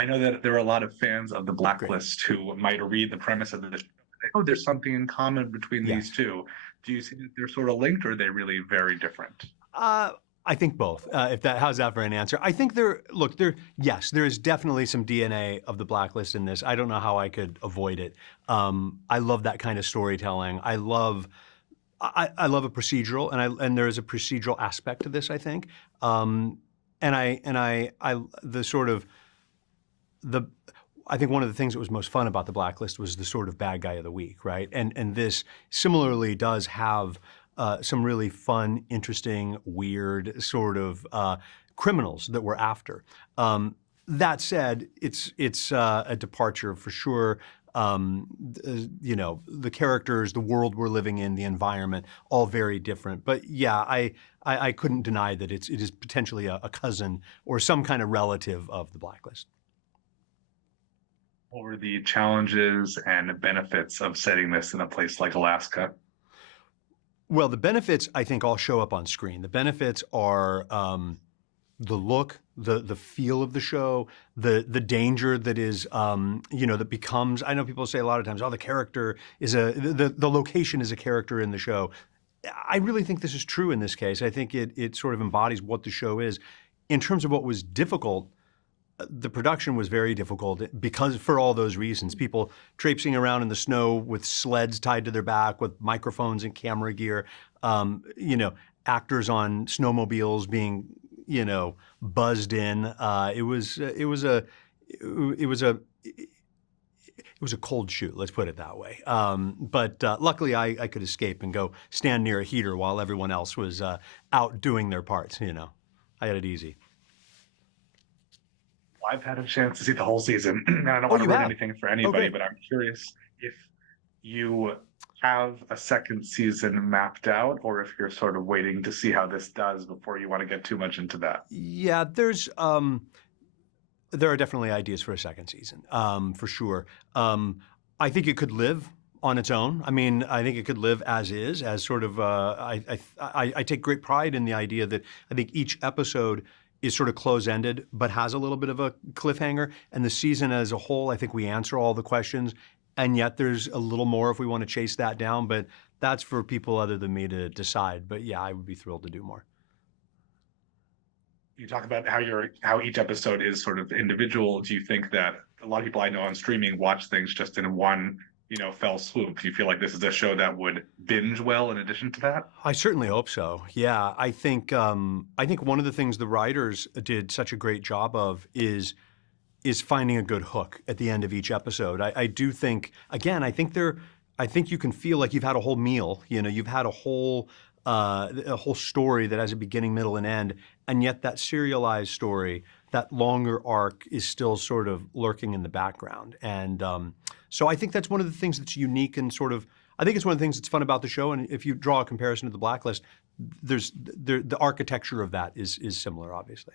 I know that there are a lot of fans of the Great. Blacklist who might read the premise of the show. Oh, there's something in common between these Yes. two. Do you see that they're sort of linked, or are they really very different? Uh, I think both. How's that for an answer? I think yes, there is definitely some DNA of the Blacklist in this. I don't know how I could avoid it. I love that kind of storytelling. I love a procedural, and there is a procedural aspect to this, I think. The sort of the I think one of the things that was most fun about the Blacklist was the sort of bad guy of the week, right? And this similarly does have some really fun, interesting, weird sort of criminals that we're after. That said, it's a departure for sure. The characters, the world we're living in, the environment, all very different. But yeah, I couldn't deny that it is potentially a cousin or some kind of relative of the Blacklist. What were the challenges and benefits of setting this in a place like Alaska? Well, the benefits, I think, all show up on screen. The benefits are the look, the feel of the show, the danger that is, that becomes. I know people say a lot of times, "Oh, the character is the location is a character in the show." I really think this is true in this case. I think it sort of embodies what the show is. In terms of what was difficult, the production was very difficult because for all those reasons. People traipsing around in the snow with sleds tied to their back with microphones and camera gear, actors on snowmobiles being, buzzed in. It was a cold shoot, let's put it that way. But luckily I could escape and go stand near a heater while everyone else was out doing their parts, I had it easy. I've had a chance to see the whole season, and I don't Oh, want to you ruin have? anything for Oh, anybody, great. but I'm curious if you have a second season mapped out, or if you're sort of waiting to see how this does before you want to get too much into that. Yeah, there are definitely ideas for a second season, for sure. I think it could live on its own. I mean, I think it could live as is, as sort of. I take great pride in the idea that I think each episode is sort of close-ended, but has a little bit of a cliffhanger. And the season as a whole, I think we answer all the questions, and yet there's a little more if we want to chase that down. But that's for people other than me to decide. But yeah, I would be thrilled to do more. You talk about how each episode is sort of individual. Do you think that a lot of people I know on streaming watch things just in one, fell swoop? Do you feel like this is a show that would binge well in addition to that? I certainly hope so. Yeah, I think one of the things the writers did such a great job of is finding a good hook at the end of each episode. I do think, again, I think you can feel like you've had a whole meal. You've had a whole story that has a beginning, middle, and end, and yet that serialized story, that longer arc, is still sort of lurking in the background. And so I think that's one of the things that's unique and sort of. I think it's one of the things that's fun about the show. And if you draw a comparison to the Blacklist, the architecture of that is similar, obviously.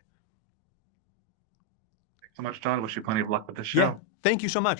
Thanks so much, John. Wish you plenty of luck with the Yeah, show. thank you so much.